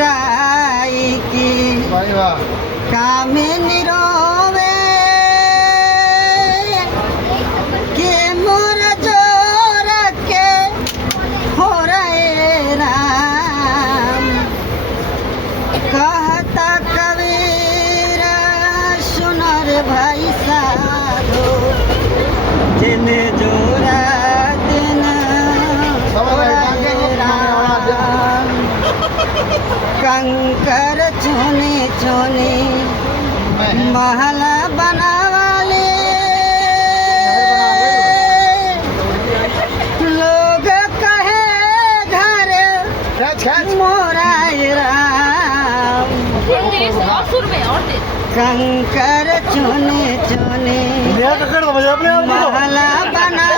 राई की कामिनी रोवे के मोर जोर के हो रहे राम। कहता कबीर सुनो रे भाई साधो दिन जोरा दिन कंकर चुनी चुनी महला बनावाले लोग कहे घर मोरा राम। कंकर चुनी चुनी महला बना